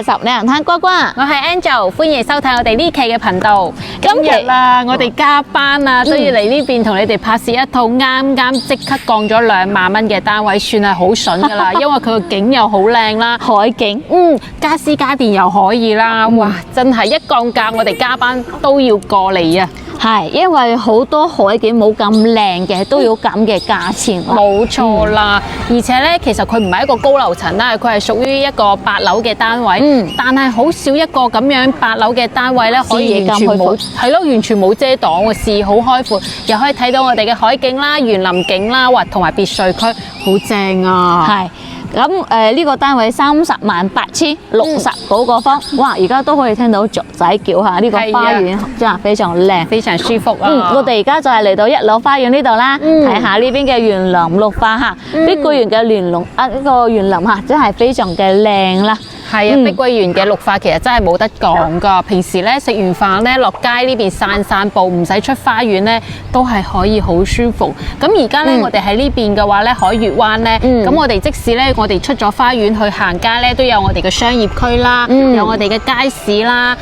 係十里人攤瓜瓜，我係 Angel，歡迎收睇我哋呢期嘅頻道。今日啦，我哋加班啊，都要嚟呢邊同你哋拍攝一套啱即刻降咗2萬蚊嘅單位，算係好筍噶啦，因為佢個景又好靚啦，海景，家私家電又可以啦，哇！真係一降價，我哋加班都要過嚟啊！係因為好多海景冇咁靚嘅，都要咁嘅價錢。冇錯啦，而且呢，其實佢唔係一個高樓層啦，佢係屬於一個8樓嘅單位。但係好少一個咁樣8樓嘅單位呢，可以完全冇，係咯，完全冇遮擋嘅，視野好開闊，又可以睇到我哋嘅海景啦、園林景啦，或同埋別墅區，好正啊！係。咁呢個單位308060個方，哇！而家都可以聽到雀仔叫下，呢個花園真係非常靚，非常舒服啊！我哋而家就係嚟到1樓花園呢度啦，睇下呢邊嘅園林綠化嚇，碧桂園嘅呢個園林嚇真係非常嘅靚啦。係啊，碧桂園嘅綠化其實真係冇得講㗎。平時咧食完飯咧落街呢邊散步，唔使出花園咧，都係可以好舒服。咁而家咧我哋喺呢邊嘅話咧，海月灣咧，咁我哋即使咧我哋出咗花園去行街咧，都有我哋嘅商業區啦，有我哋嘅街市啦，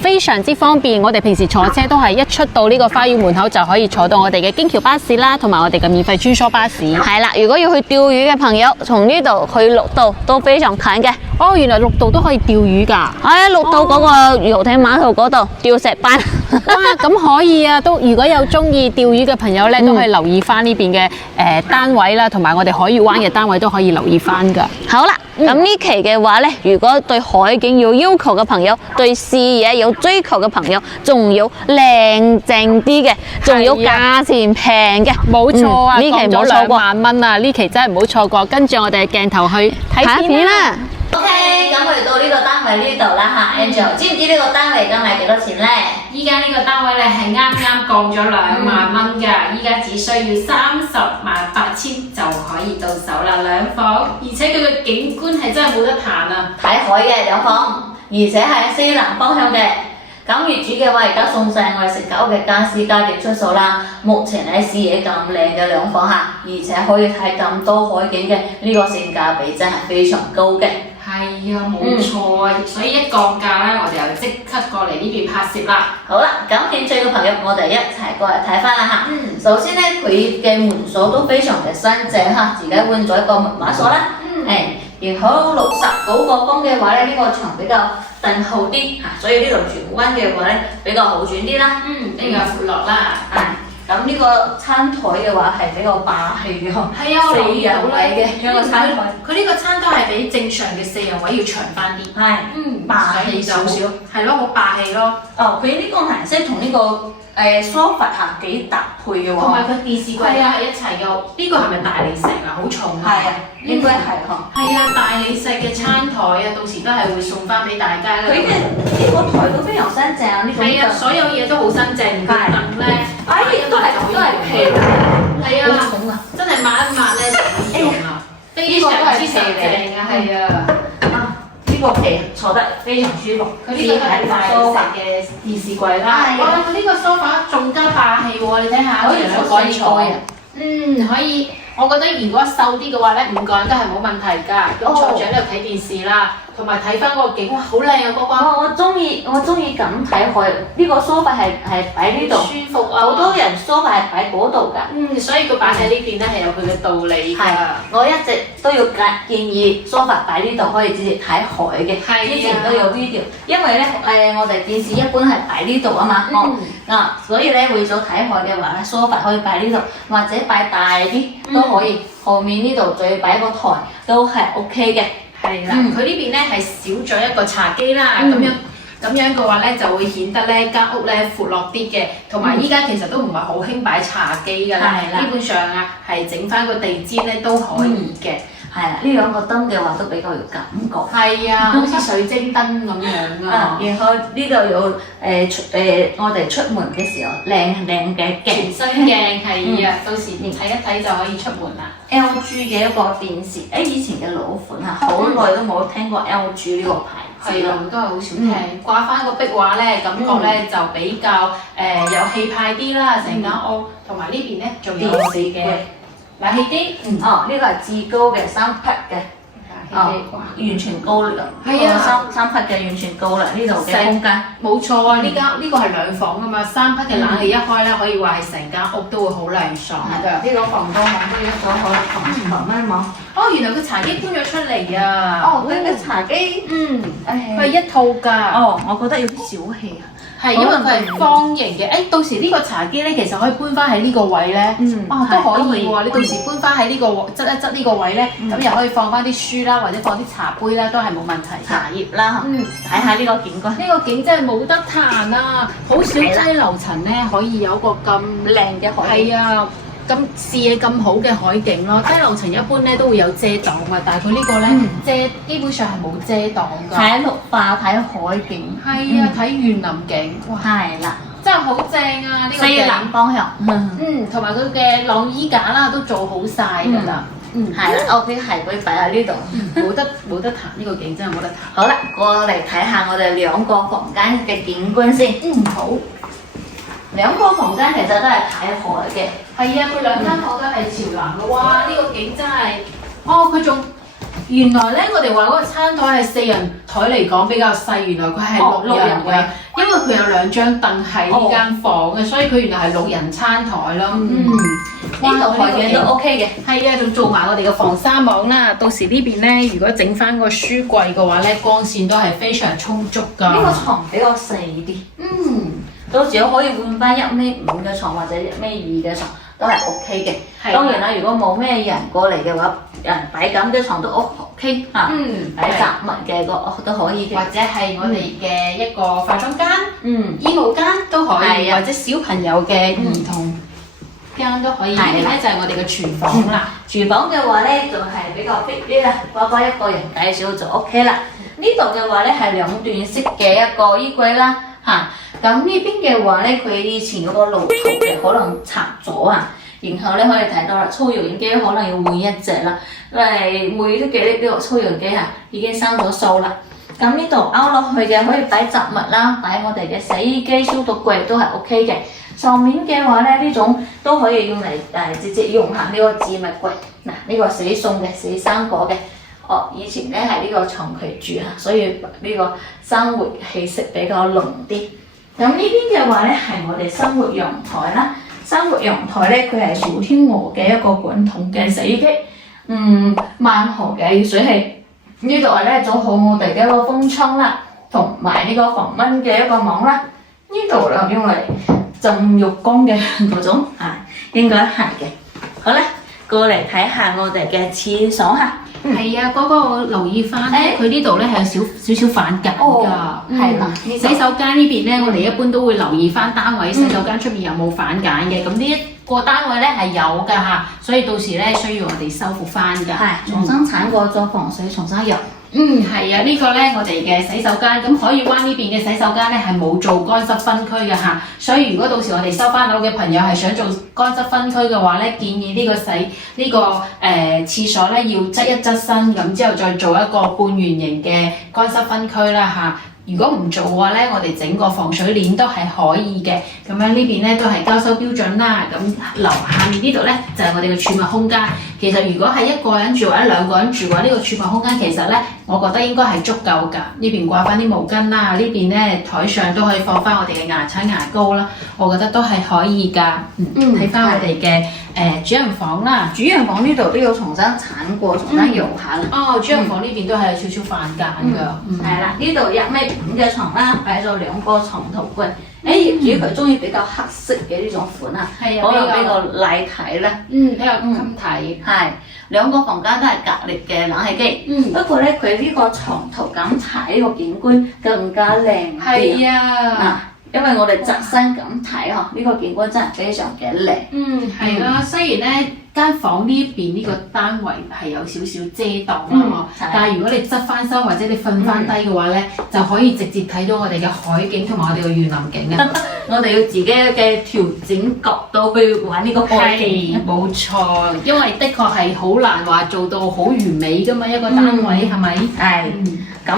非常之方便。我哋平時坐車都係一出到呢個花園門口就可以坐到我哋嘅京橋巴士啦，同埋我哋嘅免費穿梭巴士。係啦，如果要去釣魚嘅朋友，從呢度去綠道都非常近嘅。哦，原來綠道都可以釣魚㗎！喺綠道嗰個遊艇碼頭嗰度釣石斑。哇，咁可以啊！都如果有中意釣魚嘅朋友咧，都可以留意翻呢邊嘅單位啦，同埋我哋海月灣嘅單位都可以留意翻㗎。好啦，咁呢期嘅話咧，如果對海景有要求嘅朋友，對視野有追求嘅朋友，仲要靚正啲嘅，仲要價錢平嘅，冇錯啊！呢期唔好錯2萬蚊啊！呢期真係唔好錯過，跟住我哋嘅鏡頭去睇片啦。OK， 咁嚟到呢個單位呢度啦嚇，Angel，知唔知呢個單位而家賣幾多錢呢？依家呢個單位咧係啱降咗2萬蚊㗎，依家只需要308000就可以到手啦，2房，而且佢嘅景觀係真係冇得彈啊！睇海嘅2房，而且係西南方向嘅。咁業主嘅話，而家送晒我哋成間屋嘅家私家電出數啦。目前喺視野咁靚嘅2房下，而且可以睇咁多海景嘅，呢個性價比真係非常高嘅。係啊，冇錯啊，所以一降價咧，我哋又即刻過嚟呢邊拍攝啦。好啦，感興趣嘅朋友，我哋一齊過嚟睇翻啦嚇。首先咧，佢嘅門鎖都非常嘅新淨嚇，自己換咗一個密碼鎖啦。然後69個方嘅話咧，呢個牆比較頓厚啲嚇，所以呢度轉彎嘅話咧比較好轉啲啦。比較闊落啦。咁呢個餐台嘅話係比較霸氣嘅，係啊，我留意到4人位嘅一個餐台。佢呢個餐台係比正常嘅4人位要長翻啲。係，霸氣少少。係咯，好霸氣咯。哦，佢呢個顏色同呢個梳化下幾搭配嘅喎。同埋佢電視櫃啊係一齊嘅，呢個係咪大理石啊？好重啊！係啊，應該係嗬。係啊，大理石嘅餐台啊，到時都係會送翻俾大家啦。佢嘅呢個台都非常新淨啊！呢種係啊，所有嘢都好新淨，凳咧，都係皮嘅，係啊，好重啊！真係抹一抹咧就可以用啦，非常之實淨啊，係啊。呢個皮坐得非常舒服，佢呢個係大理石嘅電視櫃啦。哇！佢呢個梳化仲加霸氣喎，你睇下，可以坐4個人。可以。我覺得如果瘦啲嘅話咧，5個人都係冇問題㗎。咁坐住喺度睇電視啦，同埋睇翻個景，哇，好靚啊！嗰個。我中意咁睇海。呢個梳化係擺呢度，舒服啊！好多人梳化係擺嗰度㗎。所以佢擺喺呢邊咧係有佢嘅道理㗎。我一直都要建議梳化擺呢度可以直接睇海嘅。之前都有 video， 因為咧我哋電視一般係擺呢度啊嘛。所以咧為咗睇海嘅話咧，梳化可以擺呢度，或者擺大啲都可以。後面呢度再擺個台都係 OK 嘅。係啦，佢呢邊咧係少咗一個茶几啦，咁樣嘅話咧就會顯得咧間屋咧闊落啲嘅，同埋依家其實都唔係好興擺茶几㗎啦，基本上啊係整翻個地氈咧都可以嘅。係啊，呢2個燈嘅話都比較有感覺。係啊，好似水晶燈咁樣啊。然後呢度有我哋出門嘅時候靚嘅鏡，全新鏡係啊，到時睇一睇就可以出門啦。LG 嘅一個電視，以前嘅老款嚇，好耐都冇聽過 LG 呢個牌子。係啊，都係好少聽。掛翻個壁畫咧，感覺咧就比較有氣派啲啦，成間屋。同埋呢邊咧仲有我哋嘅冷氣機。呢個係至高嘅3匹嘅。完全高啦，係啊三匹嘅完全高啦，呢度嘅空間。冇錯啊！呢個係兩房㗎嘛，3匹嘅冷氣一開咧，可以話係成間屋都會好涼爽㗎。呢個防盜網都一咗可防乜網？哦，原來個茶几搬咗出嚟啊！哦，佢嘅茶几，佢係一套㗎。哦，我覺得有啲小氣啊。係因為佢係方形嘅，到時呢個茶几咧，其實可以搬翻喺呢個位咧，都可以喎。你到時搬翻喺呢個側一側呢個位咧，咁又可以放翻啲書啦，或者放啲茶杯啦，都係冇問題。茶葉啦，睇下呢個景觀。呢個景真係冇得彈啊！好少低樓層咧，可以有個咁靚嘅海景。係啊，咁視野咁好嘅海景咯。低樓層一般咧都會有遮擋啊，但係佢呢個咧基本上係冇遮擋㗎。睇綠化，睇海景。係啊，睇園林景，哇！係啦，真係好正啊！呢個西南方向。同埋佢嘅晾衣架啦，都做好晒㗎啦。係啦，OK，係佢擺喺呢度。冇得彈，呢個景真係冇得彈。好啦，過嚟睇下我哋2個房間嘅景觀先。好。 2個房間其實都係睇海嘅。係啊，佢2間房都係朝南嘅。哇！呢個景真係，佢仲原來咧，我哋話嗰個餐台係4人台嚟講比較細，原來佢係6人嘅，因為佢有2張凳喺呢間房嘅，所以佢原來係6人餐台咯。呢度海景都 OK 嘅。係啊，仲做埋我哋嘅防沙網啦。到時呢邊咧，如果整翻個書櫃嘅話咧，光線都係非常充足㗎。呢個床比較細啲。到時可以換翻1.5米嘅床或者1.2米嘅床都係 OK 嘅。當然啦，如果冇咩人過嚟嘅話，擺咁嘅床都 OK 嚇。擺雜物嘅都可以嘅。或者係我哋嘅一個化妝間、衣帽間都可以，或者小朋友嘅兒童間都可以。呢邊咧就係我哋嘅廚房啦。廚房嘅話咧就係比較逼啲啦，乖乖一個人介紹就 OK 啦。呢度嘅話咧係2段式嘅一個衣櫃啦。咁呢邊嘅話咧，佢以前嗰個爐頭嘅可能拆咗啊，然後咧可以睇到啦，粗油煙機可能要換1隻啦，因為每都幾呢個粗油煙機已經生咗鏽啦。咁呢度凹落去嘅可以擺雜物啦，擺我哋嘅洗衣機、消毒櫃都係 OK 嘅。上面嘅話咧，呢種都可以用嚟直接用下呢個置物櫃。嗱，呢個洗餸嘅、洗生果嘅。以前咧係呢個長期住所以呢個生活氣息比較濃啲。咁呢邊嘅話咧係我哋生活陽台啦。生活陽台咧佢係小天鵝嘅一個滾筒嘅洗衣機，萬豪嘅熱水器。呢度咧做好我哋嘅一個風窗啦，同埋呢個防蚊嘅一個網啦。呢度就用嚟浸浴缸嘅嗰種應該係嘅。好啦，過嚟睇下我哋嘅廁所嚇。係啊，嗰個我留意翻咧，佢呢度咧係有少少反間㗎。係啦，洗手間呢邊咧，我哋一般都會留意翻單位洗手間出面有冇反間嘅。咁呢一個單位咧係有㗎嚇，所以到時咧需要我哋修復翻㗎。重新鏟過咗防水，重新入。係啊，呢個咧我哋嘅洗手間，咁海悅灣呢邊嘅洗手間咧係冇做乾濕分區嘅嚇，所以如果到時我哋收翻樓嘅朋友係想做乾濕分區嘅話咧，建議呢個廁所咧要側一側身，咁之後再做一個半圓形嘅乾濕分區啦嚇。如果唔做嘅話咧，我哋整個防水鏈都係可以嘅。咁樣呢邊咧都係交收標準啦。咁樓下面呢度咧就係我哋嘅儲物空間。其實如果係1個人住或者2個人住嘅話，呢個儲物空間其實咧，我覺得應該係足夠㗎。呢邊掛翻啲毛巾啦，呢邊咧台上都可以放翻我哋嘅牙刷牙膏啦。我覺得都係可以㗎。睇翻我哋嘅主人房啦。主人房呢度都要重新鏟過，重新油下啦。主人房呢邊都係有少少反間㗎。係啦，呢度1.5米嘅床啦，擺咗2個床頭櫃。業主佢中意比較黑色嘅呢種款可能比較麗睇啦。比較襟睇。係2個房間都係格力嘅冷氣機。不過咧，佢呢個床頭咁睇呢個景觀更加靚啲。係啊。因為我哋側身咁睇呢個景觀真係非常嘅靚。係啦，雖然咧間房呢一邊呢個單位係有少少遮擋啦，但係如果你側翻身或者你瞓翻低嘅話咧，就可以直接睇到我哋嘅海景同埋我哋嘅園林景啊！我哋要自己嘅調整角度去玩呢個海景。冇錯，因為的確係好難話做到好完美㗎嘛，一個單位係咪？係。咁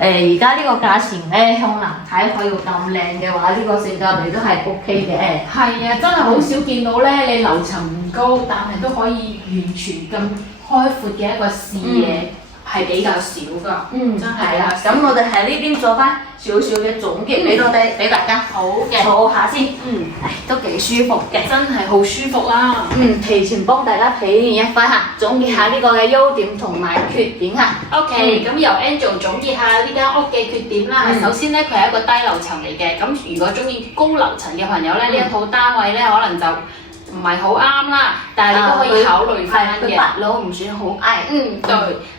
而家呢個價錢咧，向南睇可以咁靚嘅話，呢個性價比都係 OK 嘅。係啊，真係好少見到咧，你樓層唔高，但係都可以完全咁開闊嘅一個視野。係比較少㗎。真係係啦。咁我哋喺呢邊做翻少少嘅總結俾大家，好嘅，坐下先。都幾舒服嘅。真係好舒服啦。提前幫大家體驗一番嚇，總結下呢個嘅優點同埋缺點嚇。OK，咁由 Angel 總結下呢間屋嘅缺點啦。首先咧，佢係一個低樓層嚟嘅。咁如果中意高樓層嘅朋友咧，呢一套單位咧可能就唔係好啱啦。但係你都可以考慮翻嘅。佢8樓唔算好矮。對，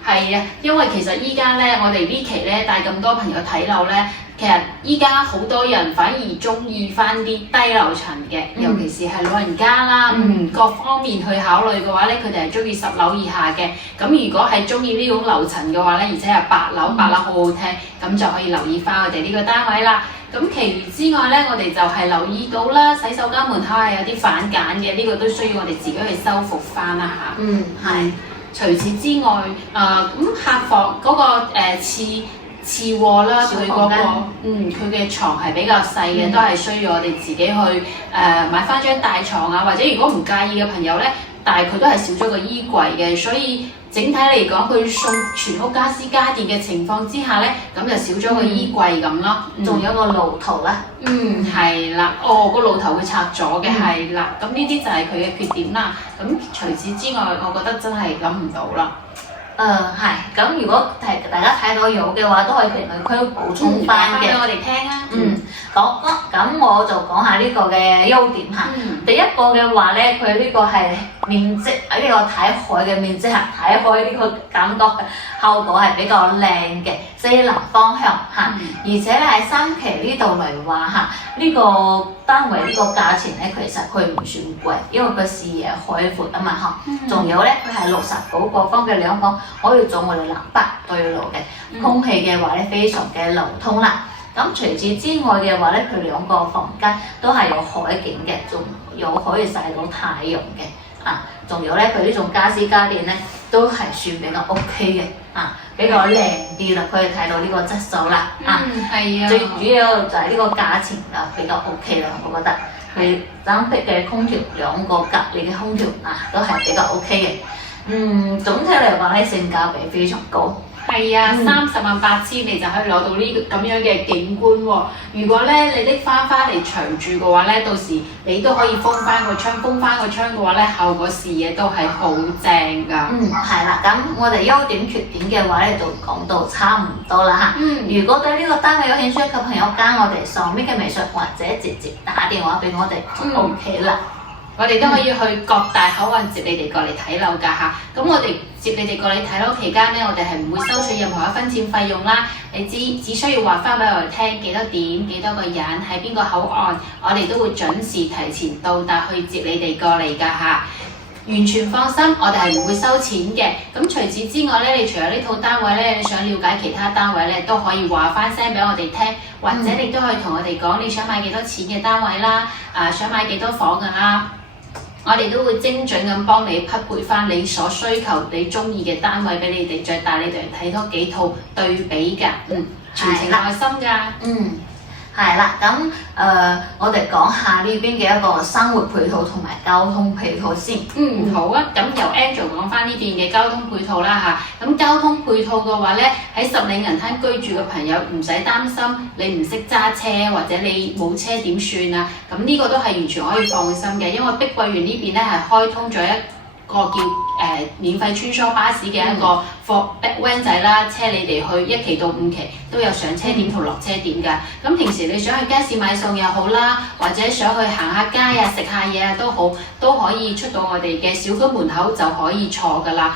係啊，因為其實依家咧，我哋呢期咧帶咁多朋友睇樓咧，其實依家好多人反而中意翻啲低樓層嘅，尤其是係老人家啦，各方面去考慮嘅話咧，佢哋係中意10樓以下嘅。咁如果係中意呢種樓層嘅話咧，而且係8樓好好聽，咁就可以留意翻我哋呢個單位啦。咁其餘之外咧，我哋就係留意到啦，洗手間門口係有啲反揀嘅，呢個都需要我哋自己去修復翻啦嚇。係。除此之外，咁客房嗰個次臥啦，佢嗰個佢嘅床係比較細嘅，都係需要我哋自己去買翻張大床啊，或者如果唔介意嘅朋友咧，但係佢都係少咗個衣櫃嘅，所以整體嚟講，佢送全屋家私家電嘅情況之下咧，咁就少咗個衣櫃咁咯。仲有個爐頭啦。係啦，個爐頭會拆咗嘅，係啦。咁呢啲就係佢嘅缺點啦。咁除此之外，我覺得真係諗唔到啦。係。咁如果大家睇到有嘅話，都可以評論區補充翻嘅。俾我哋聽啊。好，咁我就講下呢個嘅優點嚇。第一個嘅話咧，佢呢個係面積，呢個睇海嘅面積嚇，睇海呢個感覺嘅效果係比較靚嘅，西南方向嚇。而且咧喺三期呢度嚟話嚇，呢個單位呢個價錢咧，其實佢唔算貴，因為佢視野海闊啊嘛嚇。仲有咧，佢係69個方嘅兩房，可以做我哋南北對路嘅，空氣嘅話咧非常嘅流通啦。咁除此之外嘅話咧，佢2個房間都係有海景嘅，仲有可以曬到太陽嘅。仲有咧，佢呢種家私家電咧都係算比較 OK 嘅，比較靚啲啦，可以睇到呢個質素啦。係啊。最主要就係呢個價錢啊比較 OK 啦，我覺得佢單壁嘅空調2個隔離嘅空調都係比較 OK 嘅。總體嚟講咧，性價比非常高。係啊，308000你就可以攞到呢個咁樣嘅景觀喎。如果咧你拎翻嚟長住嘅話咧，到時你都可以封翻個窗嘅話咧，後個視野都係好正㗎。係啦，咁我哋優點缺點嘅話咧，就講到差唔多啦嚇。如果對呢個單位有興趣嘅朋友，加我哋上面嘅微信或者直接打電話俾我哋就 OK 啦。我哋都可以去各大口岸接你哋過嚟睇樓㗎嚇。咁我哋接你哋過嚟睇樓期間咧，我哋係唔會收取任何一分錢費用啦。你只需要話翻俾我哋聽幾多點、幾多個人喺邊個口岸，我哋都會準時提前到達去接你哋過嚟㗎嚇。完全放心，我哋係唔會收錢嘅。咁除此之外咧，你除咗呢套單位咧，你想了解其他單位咧，都可以話翻聲俾我哋聽，或者你都可以同我哋講你想買幾多錢嘅單位啦，想買幾多房㗎啦。我哋都會精準咁幫你匹配翻你所需求、你中意嘅單位俾你哋，再帶你哋睇多幾套對比㗎。全程愛心㗎。係啦，咁我哋講下呢邊嘅一個生活配套同埋交通配套先。好啊，咁由 Angel 講翻呢邊嘅交通配套啦嚇。咁交通配套嘅話咧，喺十里銀灘居住嘅朋友唔使擔心，你唔識揸車或者你冇車點算啊？咁呢個都係完全可以放心嘅，因為碧桂園呢邊咧係開通咗一個叫免費穿梭巴士嘅一個van 仔啦，車你哋去1期到5期都有上車點同落車點㗎。咁平時你想去街市買餸又好啦，或者想去行下街啊、食下嘢啊都好，都可以出到我哋嘅小區門口就可以坐㗎啦。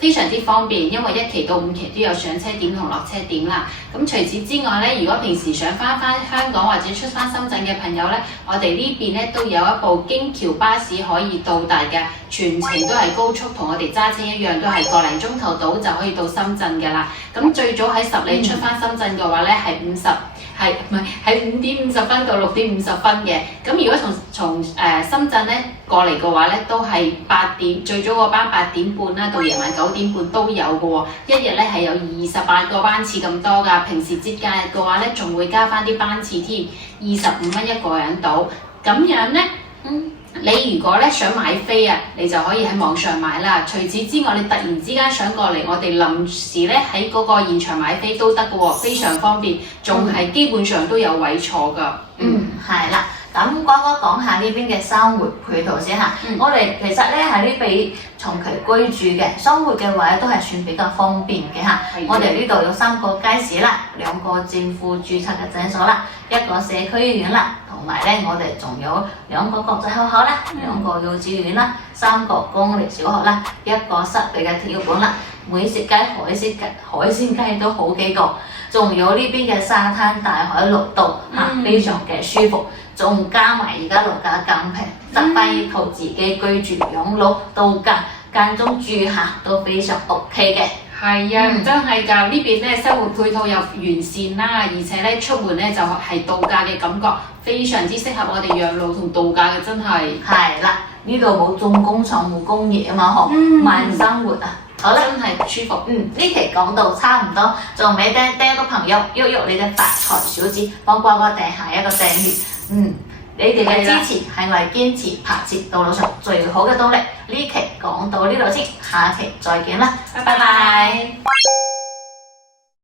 非常之方便，因為1期到5期都有上車點同落車點啦。咁除此之外咧，如果平時想翻香港或者出翻深圳嘅朋友咧，我哋呢邊咧都有一部京橋巴士可以到達嘅，全程都係高速，同我哋揸車一樣，都係個零鐘頭到就可以到深圳㗎啦。咁最早喺10里出翻深圳嘅話咧，係5點50分到6點50分嘅。咁如果從深圳咧過嚟嘅話咧，都係8點，最早個班8點半啦，到夜晚9點半都有嘅喎。一日咧係有28個班次咁多㗎。平時節假日嘅話咧，仲會加翻啲班次添，25蚊一個人到。咁樣咧，你如果咧想買飛啊，你就可以喺網上買啦。除此之外，你突然之間想過嚟，我哋臨時咧喺嗰個現場買飛都得嘅喎，非常方便，仲係基本上都有位坐㗎。係啦。咁哥哥講下呢邊嘅生活配套先嚇。我哋其實咧喺呢邊長期居住嘅，生活嘅話都係算比較方便嘅嚇。我哋呢度有3個街市啦，2個政府註冊嘅診所啦，1個社區醫院啦，同埋咧我哋仲有2個國際學校啦，2個幼稚園啦，3個公立小學啦，1個室內嘅體育館啦，美食街、海鮮街都好幾個，仲有呢邊嘅沙灘、大海綠道嚇，非常嘅舒服。仲加埋而家樓價咁平，執翻一套自己居住養老度假，間中住下都非常 OK 嘅。係啊，真係㗎！呢邊咧生活配套又完善啦，而且咧出門咧就係度假嘅感覺，非常之適合我哋養老同度假嘅，真係。係啦，呢度冇重工廠冇工業啊嘛，嗬，慢生活啊。好啦，真係舒服。呢期講到差唔多，仲未訂個朋友喐喐你嘅發財小指，幫哥哥訂下一個訂閱。你哋嘅支持係我哋堅持拍攝道路上最好嘅動力。呢期講到呢度先，下期再見啦，拜拜。